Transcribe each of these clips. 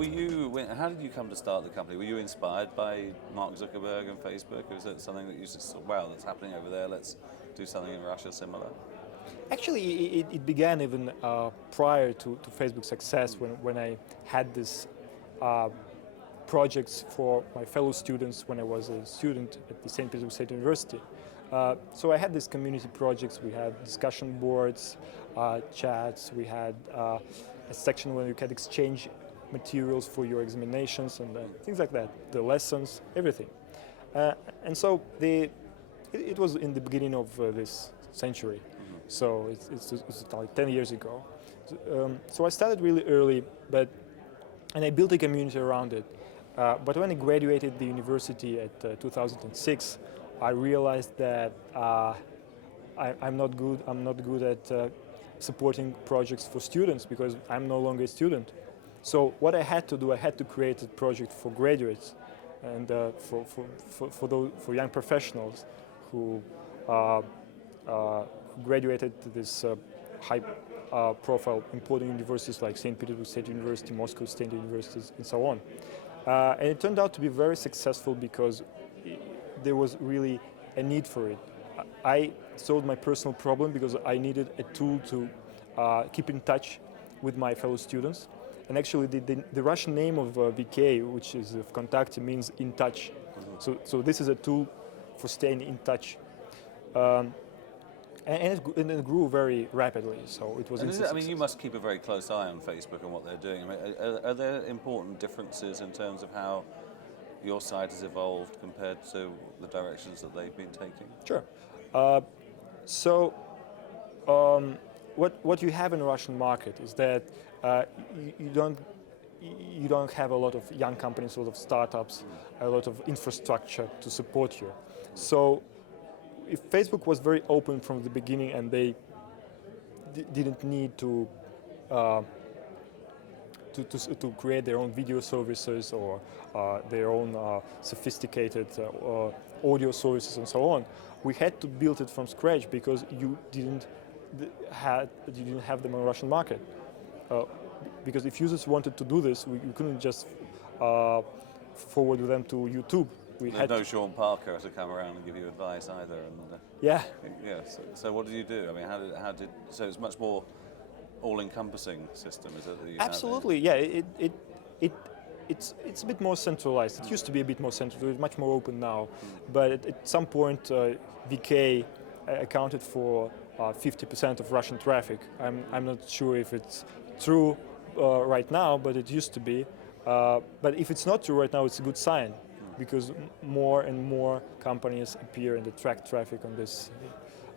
How did you come to start the company? Were you inspired by Mark Zuckerberg and Facebook? Or was it something that you just thought, wow, that's happening over there, let's do something in Russia similar? Actually, it began even prior to Facebook's success when I had this projects for my fellow students when I was a student at the St. Petersburg State University. So I had these community projects. We had discussion boards, chats. We had a section where you could exchange materials for your examinations and things like that, the lessons, everything. And so it was in the beginning of this century. So it's like 10 years ago. So I started really early, and I built a community around it. But when I graduated the university at 2006, I realized that I'm not good at supporting projects for students because I'm no longer a student. So what I had to do, I had to create a project for graduates and for young professionals who graduated to this high-profile important universities like St. Petersburg State University, Moscow State Universities, and so on. And it turned out to be very successful because there was really a need for it. I solved my personal problem because I needed a tool to keep in touch with my fellow students. And actually, the Russian name of VK, which is Vkontakte, means in touch. So this is a tool for staying in touch. And it grew very rapidly, so it was. You must keep a very close eye on Facebook and what they're doing. Are there important differences in terms of how your site has evolved compared to the directions that they've been taking? Sure. What you have in the Russian market is that you don't have a lot of young companies, a lot of startups, a lot of infrastructure to support you. So if Facebook was very open from the beginning and they didn't need to create their own video services or their own sophisticated audio services and so on, we had to build it from scratch because you didn't have them on the Russian market. Because if users wanted to do this, we couldn't just forward them to YouTube. There's no Sean Parker to come around and give you advice either. Yeah. So what did you do? I mean, how did? So it's much more all-encompassing system, is it? That you Absolutely. Yeah. It's a bit more centralized. It used to be a bit more centralized. It's much more open now. But at some point, VK accounted for 50% of Russian traffic. I'm not sure if it's true right now, but it used to be. But if it's not true right now, it's a good sign. Because more and more companies appear and attract traffic on this.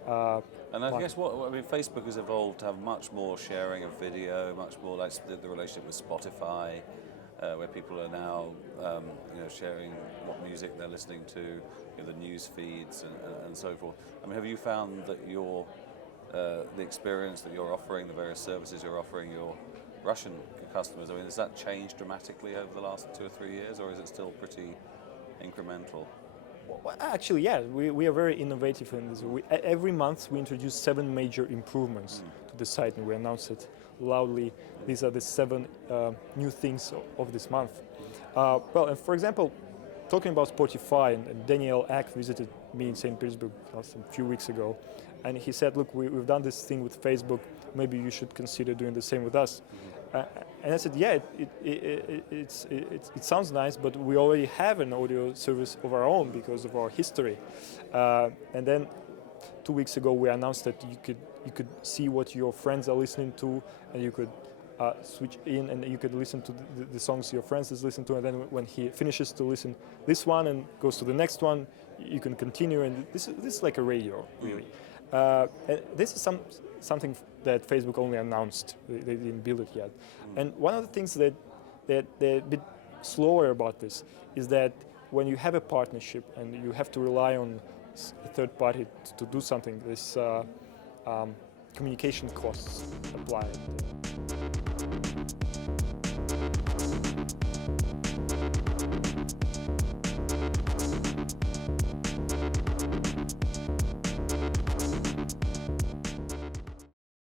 And I guess Facebook has evolved to have much more sharing of video, much more like the relationship with Spotify, where people are now sharing what music they're listening to, the news feeds and so forth. I mean, have you found that the experience that you're offering, the various services you're offering your Russian customers, I mean, has that changed dramatically over the last 2 or 3 years, or is it still pretty incremental? Well, actually, yeah, we are very innovative in this. Every month we introduce 7 major improvements to the site, and we announce it loudly. These are the 7 new things of this month. And for example, talking about Spotify, and Daniel Ek visited me in St. Petersburg a few weeks ago, and he said, look, we've done this thing with Facebook, maybe you should consider doing the same with us. And I said, yeah, it sounds nice, but we already have an audio service of our own because of our history. And then 2 weeks ago, we announced that you could see what your friends are listening to, and you could switch in, and you could listen to the songs your friends is listening to, and then when he finishes to listen this one and goes to the next one, you can continue. And this is like a radio, really. And this is something that Facebook only announced. They didn't build it yet. And one of the things that they're a bit slower about this is that when you have a partnership and you have to rely on a third party to do something, this communication costs apply.